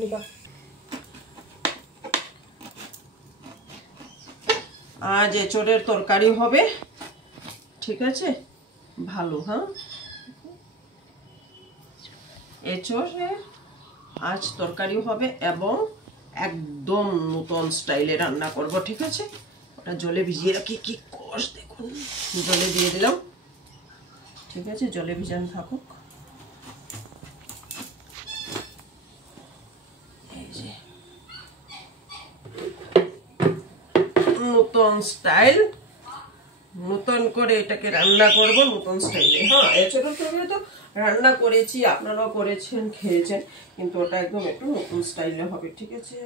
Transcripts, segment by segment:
নিবা। আজ এঁচড়ের তরকারি হবে, ঠিক আছে, ভালো। হ্যাঁ, এঁচড়ের আজ তরকারি হবে এবং একদম নতুন স্টাইলে রান্না করব, ঠিক আছে। ওটা জলে ভিজিয়ে রাখি, কি কষ দেখুন, জলে দিয়ে দিলাম, ঠিক আছে, জলে ভিজানো থাকুক। এই যে নতুন স্টাইল, নতুন করে এটাকে রান্না করব নতুন স্টাইলে। হ্যাঁ, এছাড়াও তো রান্না করেছি, আপনারাও করেছেন, খেয়েছেন, কিন্তু ওটা একদম একটু নতুন স্টাইলে হবে, ঠিক আছে।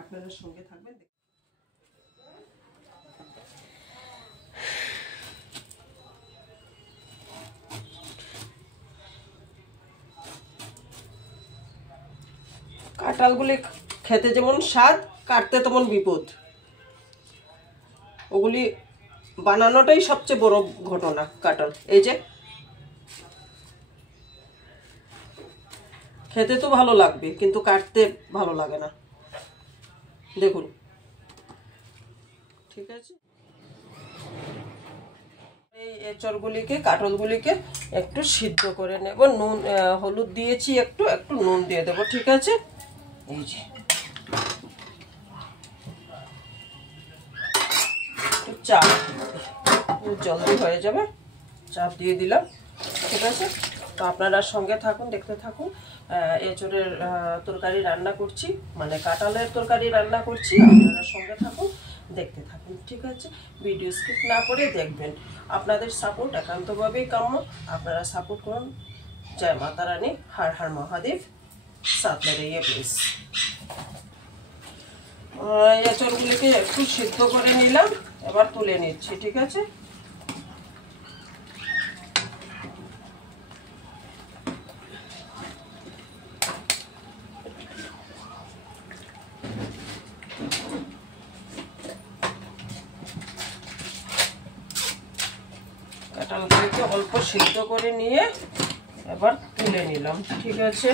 আপনারা সঙ্গে থাকবেন। কাঁঠালগুলি খেতে যেমন স্বাদ, কাটতে তেমন বিপদ। ওগুলি বানানোটাই সবচেয়ে বড় ঘটনা। কাঁঠাল এই যে খেতে তো ভালো লাগবে, কিন্তু কাটতে ভালো লাগে না, দেখুন, ঠিক আছে। এই এঁচড়গুলিকে, কাঁঠালগুলিকে একটু সিদ্ধ করে নেব। নুন, হলুদ দিয়েছি, একটু একটু নুন দিয়ে দেবো, ঠিক আছে। এই যে চাপ, জলদি হয়ে যাবে, চাপ দিয়ে দিলাম, ঠিক আছে। তো আপনারা সঙ্গে থাকুন, দেখতে থাকুন। এঁচড়ের তরকারি রান্না করছি, মানে কাঁঠালের তরকারি রান্না করছি। আপনারা সঙ্গে থাকুন, দেখতে থাকুন, ঠিক আছে। ভিডিও স্কিপ না করে দেখবেন। আপনাদের সাপোর্ট একান্তভাবেই কাম্য, আপনারা সাপোর্ট করুন। জয় মাতা রানী, হর হর মহাদেব, সাথ মে রহিয়ে প্লিজ। এঁচড়গুলিকে একটু সিদ্ধ করে নিলাম, এবার তুলে নিচ্ছি, ঠিক আছে। কাঁঠালগুলিকে অল্প সিদ্ধ করে নিয়ে এবার তুলে নিলাম, ঠিক আছে।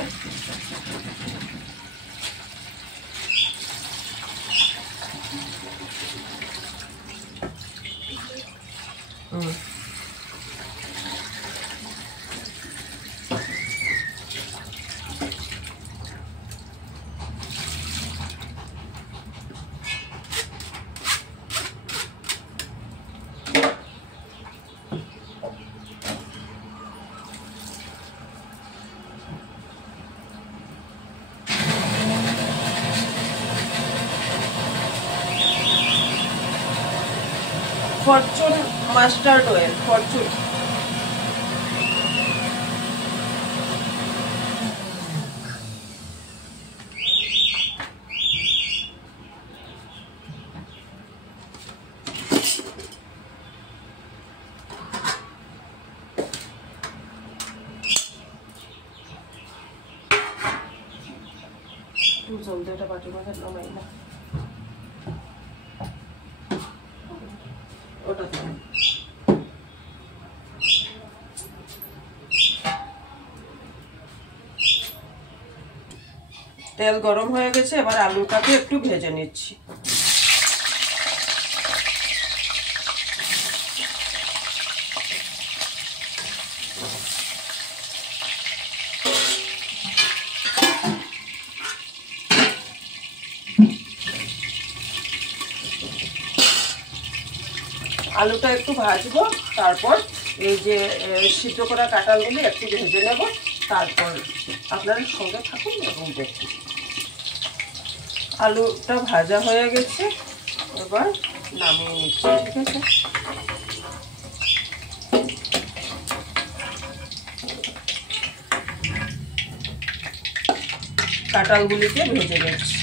Fortune mustard oil, Fortune. জলদি এটা বাটি মধ্যে নামাই না, ওটা তেল গরম হয়ে গেছে, এবার আলুটাকে একটু ভেজে নিচ্ছি। আলুটা একটু ভাজবো, তারপর এই যে সিদ্ধ করা কাঁঠালগুলি একটু ভেজে নেব, তারপর আপনারা সঙ্গে থাকুন এবং দেখুন। আলুটা ভাজা হয়ে গেছে, এবার নামিয়ে নিচ্ছি, ঠিক আছে। কাঁঠালগুলিকে ভেজে নিচ্ছি।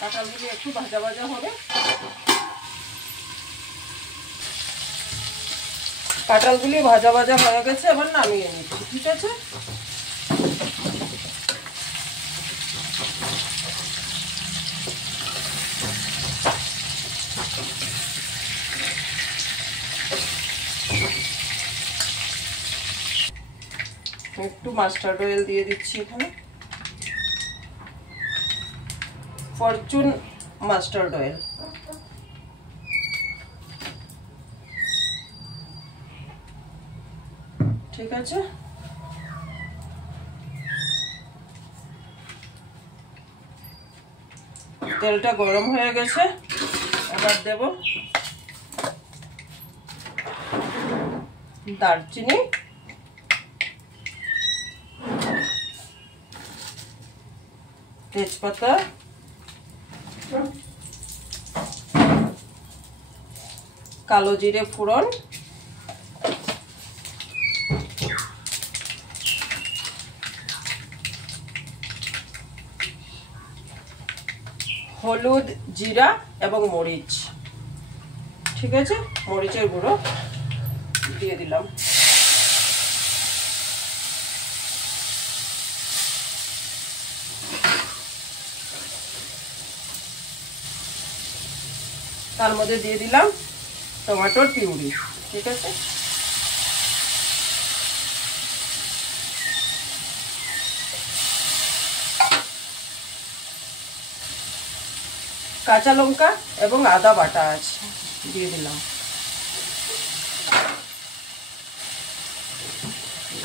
কাঁঠালগুলি একটু ভাজা ভাজা হবে। কাঁঠালগুলি ভাজা ভাজা হয়ে গেছে, এবার নামিয়ে নিচ্ছি। ঠিক আছে, একটু মাস্টার্ড অয়েল দিয়ে দিচ্ছি এখানে, ফরচুন মাস্টার্ড অয়েল। ঠিক আছে, তেলটা গরম হয়ে গেছে, এবার দেব দারচিনি, তেজপাতা, কালো জিরে ফোড়ন, হলুদ, জিরা এবং মরিচ। ঠিক আছে, মরিচের গুঁড়ো দিয়ে দিলাম। তার মধ্যে দিয়ে দিলাম টমেটোর পিউরি। ঠিক আছে, কাঁচা লঙ্কা এবং আদা বাটা আছে, দিয়ে দিলাম।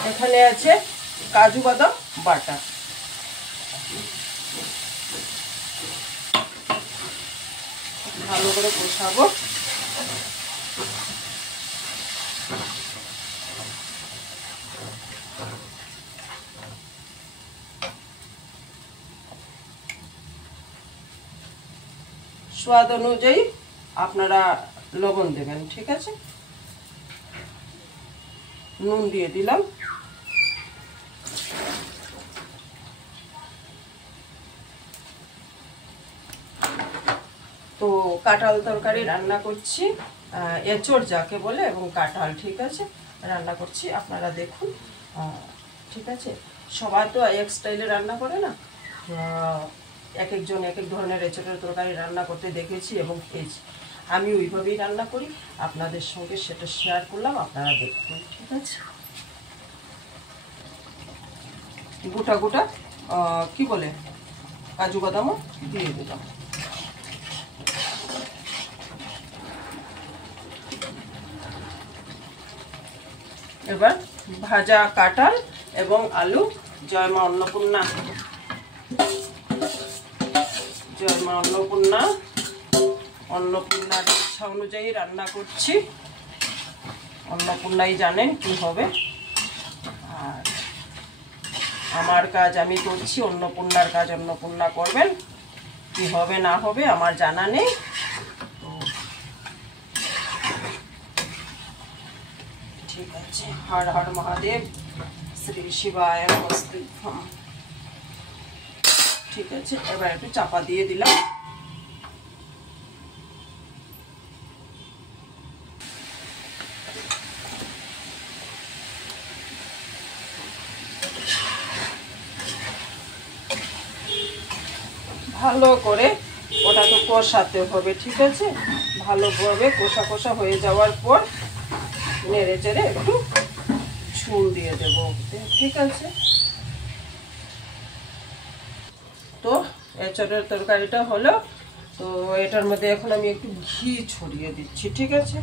এখানে আছে কাজু বাদাম বাটা। ভালো করে কষাবো। স্বাদ অনুযায়ী আপনারা লবণ দেবেন। ঠিক আছে, নুন দিয়ে দিলাম। তো কাঁঠাল তরকারি রান্না করছি, এঁচড় যাকে বলে, এবং কাঁঠাল। ঠিক আছে, রান্না করছি, আপনারা দেখুন। ঠিক আছে, সবাই তো এক স্টাইলে রান্না করে না, এক একজন এক এক ধরনের এঁচড়ের তরকারি রান্না করতে দেখেছি এবং খেয়েছি। আমি ওইভাবেই রান্না করি, আপনাদের সঙ্গে সেটা শেয়ার করলাম, আপনারা দেখুন। ঠিক আছে, গোটা গোটা কি বলে কাজু বাদামও দিয়ে দিলাম। এবার ভাজা কাঁঠাল এবং আলু, জয় মা অন্নপূর্ণা, জয় মা অন্নপূর্ণা। অন্নপূর্ণার ইচ্ছা অনুযায়ী রান্না করছি, অন্নপূর্ণাই জানেন কি হবে। আর আমার কাজ আমি করছি, অন্নপূর্ণার কাজ অন্নপূর্ণা করবেন। কি হবে না হবে আমার জানা নেই। ঠিক আছে, হর হর মহাদেব, শ্রী শিবায় নমস্তে। ঠিক আছে, এবার একটু চাপা দিয়ে দিলাম। ভালো করে ওটাকে কষাতে হবে। ঠিক আছে, ভালোভাবে কষা কষা হয়ে যাওয়ার পর নেড়ে চেড়ে একটু ঝোল দিয়ে দেবো। ঠিক আছে, তো এঁচড়ের তরকারিটা হলো। তো এটার মধ্যে এখন আমি একটু ঘি ছড়িয়ে দিচ্ছি। ঠিক আছে,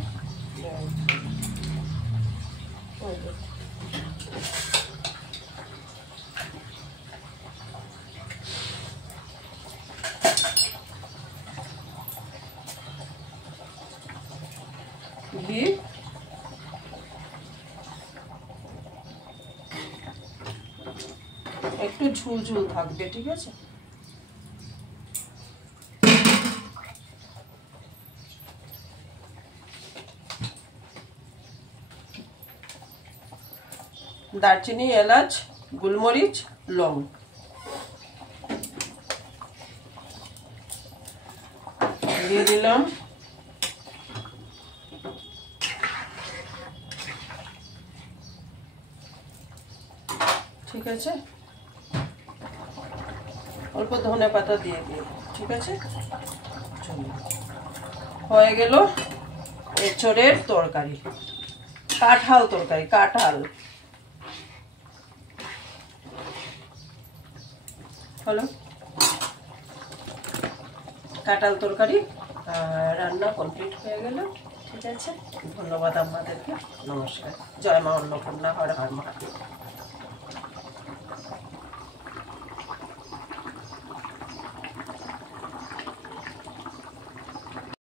ঘি একটু ঝুল ঝুল থাকবে। ঠিক আছে, দারচিনি, এলাচ, গোলমরিচ, লং। দিয়ে দিলাম। ঠিক আছে, অল্প ধনে পাতা দিয়ে দিই। ঠিক আছে, হয়ে গেল এঁচোড়ের তরকারি, কাঁঠাল তরকারি, কাঁঠাল হলো। কাঁঠাল তরকারি রান্না কমপ্লিট হয়ে গেল। ঠিক আছে, ধন্যবাদ আপনাদেরকে। নমস্কার। জয় মা অন্নপূর্ণা, হর হর মহাদেব।